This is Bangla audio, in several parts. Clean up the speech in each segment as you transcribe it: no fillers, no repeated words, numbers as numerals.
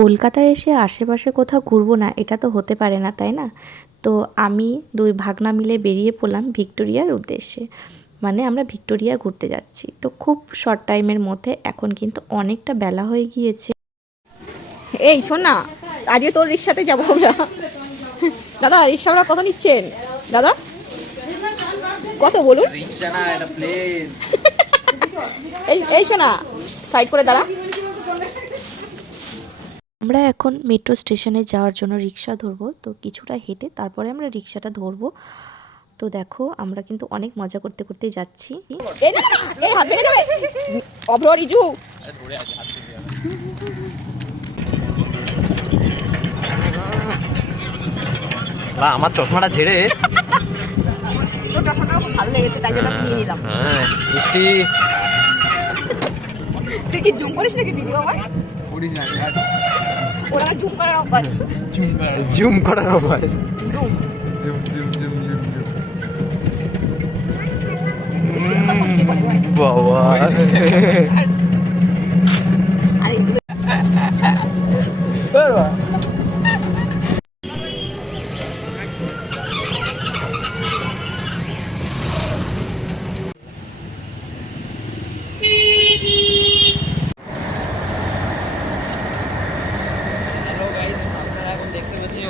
কলকাতায় এসে আশেপাশে কোথাও ঘুরবো না, এটা তো হতে পারে না, তাই না? তো আমি দুই ভাগনা মিলে বেরিয়ে পড়লাম ভিক্টোরিয়ার উদ্দেশ্যে। মানে আমরা ভিক্টোরিয়া ঘুরতে যাচ্ছি। তো খুব শর্ট টাইমের মধ্যে, এখন কিন্তু অনেকটা বেলা হয়ে গিয়েছে। এই শোন না, আজকে তোর রিক্সাতে যাবো আমরা। দাদা রিক্সা ভাড়া কত নিচ্ছেন দাদা? কত বলুন? রিক্সা না, এটা প্লেন। এই শোনা, সাইড করে দাঁড়া। আমরা এখন মেট্রো স্টেশনে যাওয়ার জন্য রিক্সা ধরবো। তো কিছুটা হেঁটে তারপরে আমরা রিক্সাটা ধরবো। তো দেখো, আমরা কিন্তু অনেক মজা করতে করতে যাচ্ছি। এই হাত ভেঙে যাবে। অভ্র রিজু আমার চশমাটা ছেড়ে। তোর চশমাটা খুব ভালো লেগেছে, তাই জন্য নিয়ে নিলাম। হ্যাঁ মিষ্টি। তুই কি জুম করিস নাকি ভিডিও? আমার ওরা জুম করার অভ্যাস। জুম করার অভ্যাস। জুম বাবা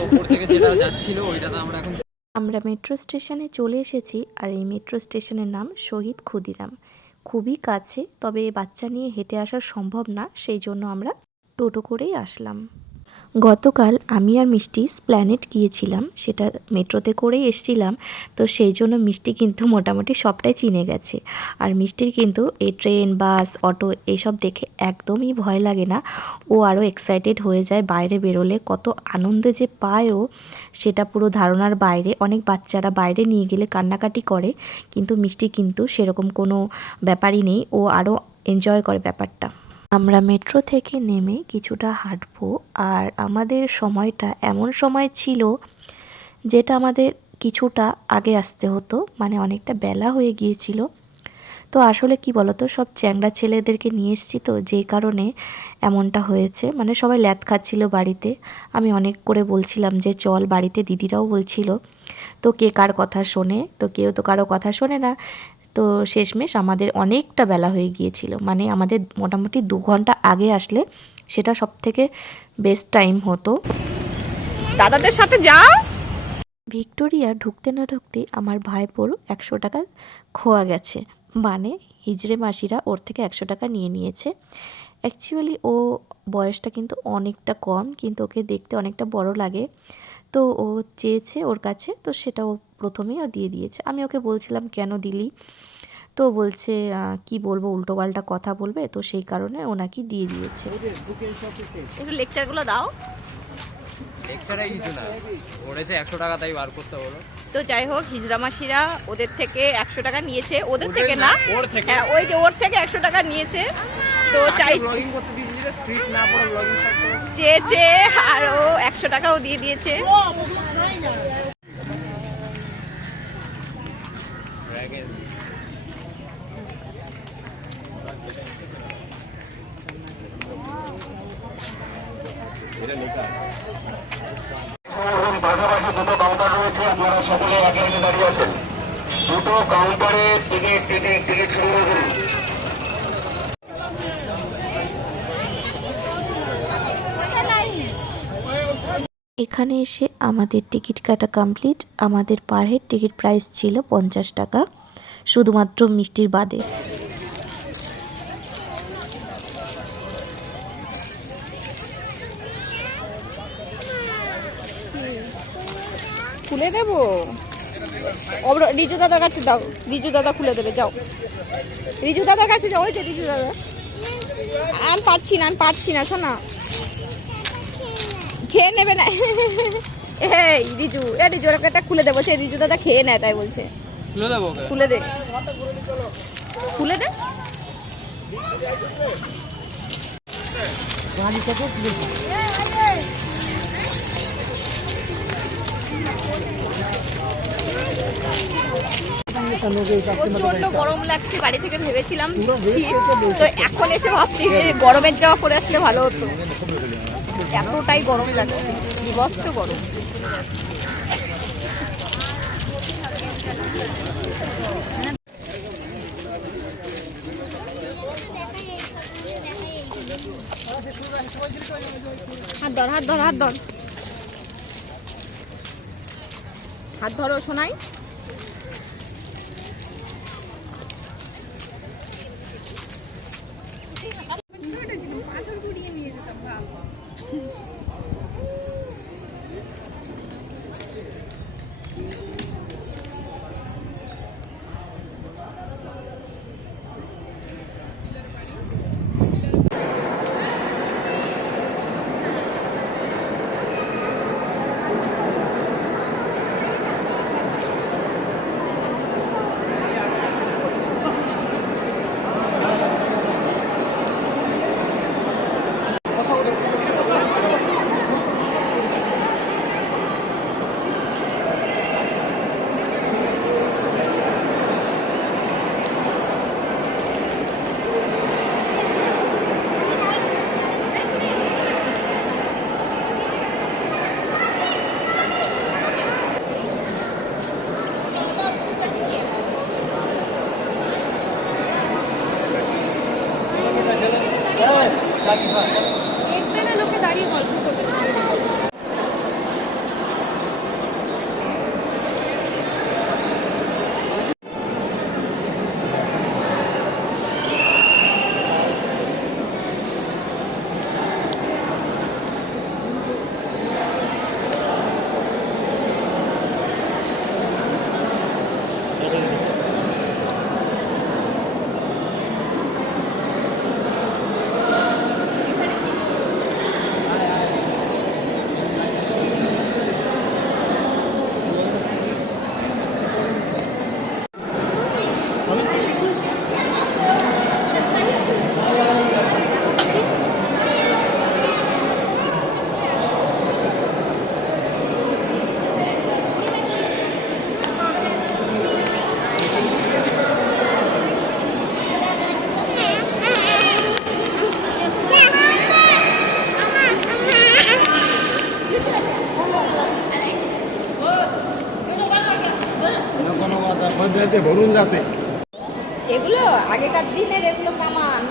ওপর থেকে যেটা যাচ্ছিল ওইটাতে আমরা এখন। আমরা মেট্রো স্টেশনে চলে এসেছি। আর এই মেট্রো স্টেশনের নাম শহীদ ক্ষুদিরাম। খুবই কাছে, তবে বাচ্চা নিয়ে হেঁটে আসা সম্ভব না, সেই জন্য আমরা টোটো করেই আসলাম। গতকাল আমি আর মিষ্টি স্প্ল্যানেট গিয়েছিলাম, সেটা মেট্রোতে করেই এসেছিলাম। তো সেই জন্য মিষ্টি কিন্তু মোটামুটি সবটাই চিনে গেছে। আর মিষ্টির কিন্তু এই ট্রেন, বাস, অটো এইসব দেখে একদমই ভয় লাগে না। ও আরও এক্সাইটেড হয়ে যায় বাইরে বেরোলে। কত আনন্দ যে পায় ও, সেটা পুরো ধারণার বাইরে। অনেক বাচ্চারা বাইরে নিয়ে গেলে কান্নাকাটি করে, কিন্তু মিষ্টি কিন্তু সেরকম কোনো ব্যাপারই নেই। ও আরও এনজয় করে ব্যাপারটা। আমরা মেট্রো থেকে নেমে কিছুটা হাঁটবো। আর আমাদের সময়টা এমন সময় ছিল যেটা আমাদের কিছুটা আগে আসতে হতো, মানে অনেকটা বেলা হয়ে গিয়েছিল। তো আসলে কি বলতো, সব চ্যাংড়া ছেলেদেরকে নিয়ে এসেছি, তো যেই কারণে এমনটা হয়েছে। মানে সবাই ল্যাদ খাচ্ছিল বাড়িতে। আমি অনেক করে বলছিলাম যে চল বাড়িতে, দিদিরাও বলছিল। তো কে কার কথা শোনে? তো কেউ তো কারো কথা শোনে না। তো শেষমেশ আমাদের অনেকটা বেলা হয়ে গিয়েছিল। মানে আমাদের মোটামুটি 2 ঘন্টা আগে আসলে সেটা সব থেকে বেস্ট টাইম হতো। দাদাদের সাথে যাও। ভিক্টোরিয়া ঢুকতে না ঢুকতেই আমার ভাইপোর 100 টাকা খোয়া গেছে। মানে হিজড়ে মাসিরা ওর থেকে 100 টাকা নিয়ে নিয়েছে। অ্যাকচুয়ালি ও বয়সটা কিন্তু অনেকটা কম, কিন্তু ওকে দেখতে অনেকটা বড় লাগে। তো ও চেয়েছে ওর কাছে, তো সেটা ও প্রথমেই ও দিয়ে দিয়েছে। আমি ওকে বলছিলাম কেন দিলি? তো বলছে কি বলবো, উল্টোপাল্টা কথা বলবে, তো সেই কারণে ও নাকি দিয়ে দিয়েছে। একটু লেকচারগুলো দাও। লেকচারে কিছু না, পড়েছে 100 টাকা, তাই বার করতে হলো। তো যাই হোক, হিজড়া মাসিরা ওদের থেকে 100 টাকা নিয়েছে। ওদের থেকে না, ওর থেকে। হ্যাঁ ওই যে ওর থেকে 100 টাকা নিয়েছে। তো চাই ব্লগিং করতে দিয়েছিল, স্ক্রিপ্ট না পড়ে ব্লগিং স্টার্ট করে চেয়েছে, আর ও 100 টাকাও দিয়ে দিয়েছে। পাশাপাশি দুটো কাউন্টার রয়েছে, আপনারা সকলে একে একে দাঁড়িয়ে আছেন। দুটো কাউন্টারে টিকিট সংগ্রহ করুন। এখানে এসে আমাদের টিকিট কাটা কমপ্লিট। আমাদের পার হেড টিকিট প্রাইস ছিল 50 টাকা, শুধুমাত্র মিষ্টির বাদে। খুলে দেবো? রিজু দাদার কাছে দাও, রিজু দাদা খুলে দেবে। যাও রিজু দাদার কাছে যাও। ওই যে রিজু দাদা। আমি পারছি না শোনা, খেয়ে নেবে না। এই রিজু ওর একটা খুলে দেবো। সে রিজু দাদা খেয়ে নেয়, তাই বলছে খুলে দেবো। খুলে দে, খুলে দে। প্রচন্ড গরম লাগছে, বাড়ি থেকে ভেবেছিলাম, তো এখন এসে ভাবছি যে গরমের জামা পরে আসলে ভালো হতো। এতটাই গরম লাগছে, বিভৎস গরম। হাত ধর, হাত ধর, হাত ধর, হাত ধরো শোনাই। দেখবে না লোকে দাঁড়িয়ে গল্প করতে। এগুলো আগেকার দিনের, এগুলো কামান।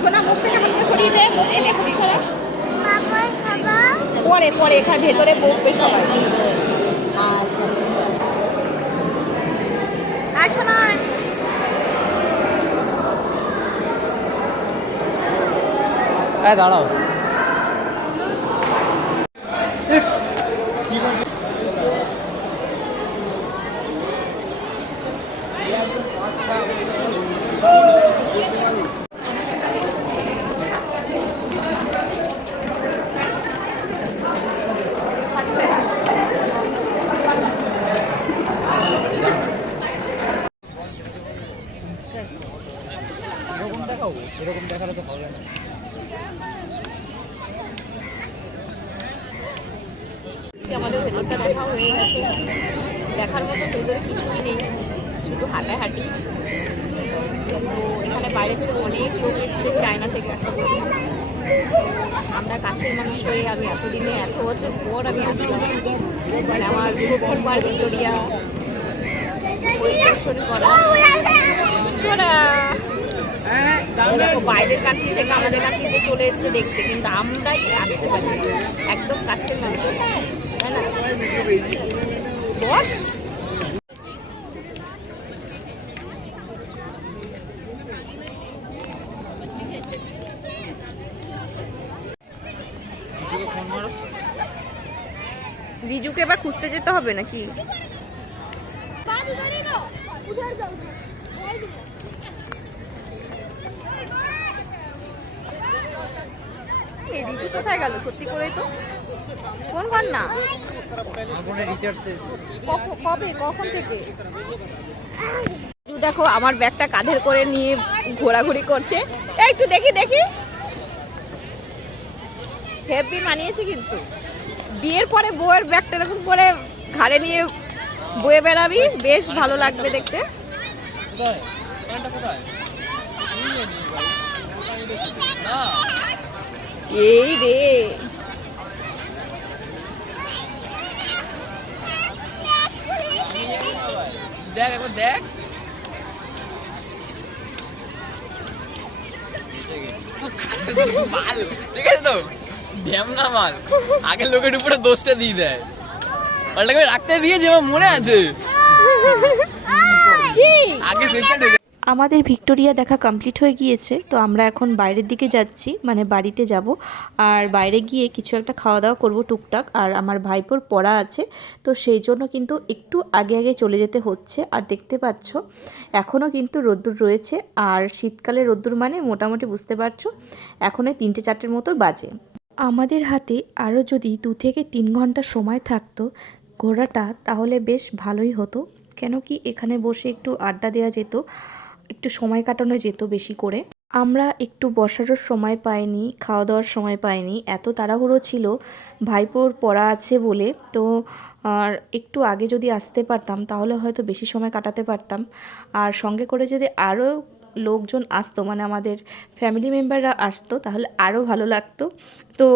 শোনা মুখ থেকে হাতটা সরিয়ে দে, এখানে সরা। পরে পরে এখানে ভেতরে বসবে সবাই। আয় শোনা, দাঁড়াও। এরকম দেখালে তো হবে না। আমাদের ভেতরটা দেখা হয়ে গেছে, দেখার মতো ভেতরে কিছুই নেই, শুধু হাঁটাহাঁটি। তো এখানে বাইরে থেকে অনেক লোক এসছে, চায়না থেকে আসা করি। আমরা কাছের মানুষ হয়ে আমি এতদিনে এত বছর পর আমি আসলাম, মানে আমার প্রথমবার ভিক্টোরিয়া পরিদর্শন করা। দেখো বাইরের কান্ট্রি থেকে আমাদের কান্ট্রিতে চলে এসছে দেখতে, কিন্তু আমরাই আসতে পারি একদম কাছের মানুষ, তাই না? বস রিজুকে এবার খুঁজতে যেতে হবে নাকি? রিজু কোথায় গেল সত্যি করেই তো? ফোন কর না। কবে, কখন থেকে? দেখো আমার ব্যাগটা কাঁধের করে নিয়ে ঘোরাঘুরি করছে। একটু দেখি দেখি, হেভি মানিয়েছে কিন্তু। বিয়ের পরে বউয়ের ব্যাগটা এরকম করে ঘাড়ে নিয়ে বয়ে বেড়াবি, বেশ ভালো লাগবে দেখতে। কোথায় কানটা কোথায়? নিয়ে নি ভাই। না এই রে, আমি যাবো না ভাই। দেখ একবার দেখ। মাল ঠিক আছে তো, ঢ্যামনা মাল। আগের লোকের উপরে দোষটা দিয়ে দেয়। মালটাকে রাখতে দিয়েছে, আমার মনে আছে। কি আগে সেকেন্ড আমাদের ভিক্টোরিয়া দেখা কমপ্লিট হয়ে গিয়েছে, তো আমরা এখন বাইরের দিকে যাচ্ছি, মানে বাড়িতে যাব। আর বাইরে গিয়ে কিছু একটা খাওয়া দাওয়া করব টুকটাক। আর আমার ভাইপোর পড়া আছে, তো সেই জন্য কিন্তু একটু আগে আগে চলে যেতে হচ্ছে। আর দেখতে পাচ্ছ এখনও কিন্তু রোদ্দুর রয়েছে, আর শীতকালে রোদ্দুর মানে মোটামুটি বুঝতে পারছো এখনই 3-4টের মতো বাজে। আমাদের হাতে আরও যদি 2 থেকে 3 ঘন্টা সময় থাকতো ঘোরাটা, তাহলে বেশ ভালোই হতো। কেন কি এখানে বসে একটু আড্ডা দেওয়া যেত, একটু সময় কাটানো যেত বেশি করে। আমরা একটু বসারও সময় পাইনি, খাওয়া দাওয়ার সময় পাইনি, এত তাড়াহুড়ো ছিল ভাইপোর পড়া আছে বলে। তো আর একটু আগে যদি আসতে পারতাম তাহলে হয়তো বেশি সময় কাটাতে পারতাম। আর সঙ্গে করে যদি আরও লোকজন আসতো, মানে আমাদের ফ্যামিলি মেম্বাররা আসতো, তাহলে আরও ভালো লাগতো। তো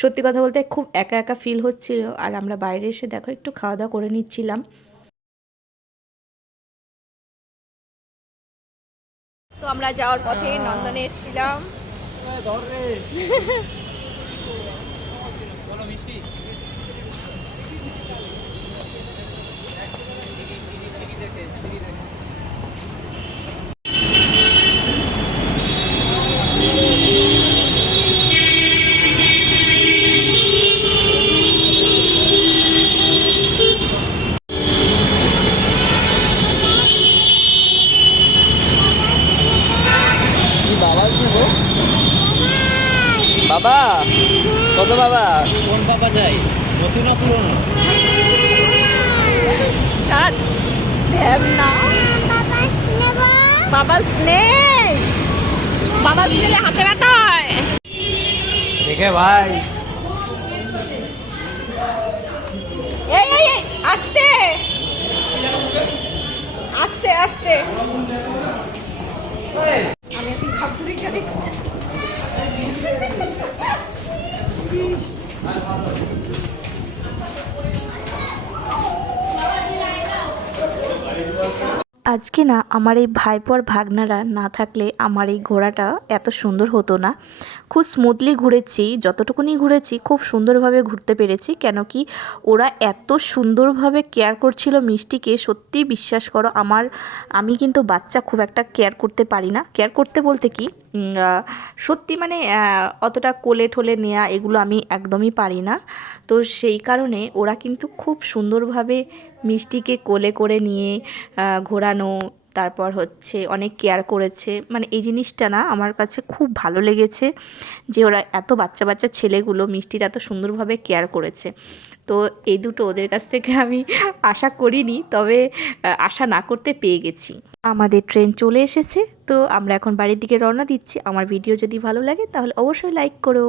সত্যি কথা বলতে খুব একা একা ফিল হচ্ছিল। আর আমরা বাইরে এসে দেখো একটু খাওয়া দাওয়া করে নিচ্ছিলাম। তো আমরা যাওয়ার পথে নন্দনে এসেছিলাম। বাবা দেবো বাবা, কত বাবা? কোন বাবা চাই, নতুন না পুরনো? শার্ট ঢ্যামনা, বাবা স্নেক, বাবা স্নেলে হাতে ব্যথা হয়। দেখে ভাই এই এই এই, আস্তে আস্তে আস্তে। আমি এখন ভাবছি জানি আজকে না আমার এই ভাইপো আর ভাগনারা না থাকলে আমার এই ঘোরাটা এত সুন্দর হতো না। খুব স্মুথলি ঘুরেছি, যতটুকুনি ঘুরেছি খুব সুন্দরভাবে ঘুরতে পেরেছি। কেন কি ওরা এত সুন্দরভাবে কেয়ার করছিল মিষ্টিকে, সত্যিই বিশ্বাস করো আমি কিন্তু বাচ্চা খুব একটা কেয়ার করতে পারি না। কেয়ার করতে বলতে কি সত্যি মানে অতটা কোলে ঠোলে নেওয়া এগুলো আমি একদমই পারি না। তো সেই কারণে ওরা কিন্তু খুব সুন্দরভাবে মিষ্টিকে কোলে করে নিয়ে ঘোরানো, তারপর হচ্ছে অনেক কেয়ার করেছে। মানে এই জিনিসটা না আমার কাছে খুব ভালো লেগেছে, যে ওরা এত বাচ্চা বাচ্চা ছেলেগুলো মিষ্টির এত সুন্দরভাবে কেয়ার করেছে। তো এই দুটো ওদের কাছ থেকে আমি আশা করিনি, তবে আশা না করতে পেয়ে গেছি। আমাদের ট্রেন চলে এসেছে, তো আমরা এখন বাড়ির দিকে রওনা দিচ্ছি। আমার ভিডিও যদি ভালো লাগে তাহলে অবশ্যই লাইক করো।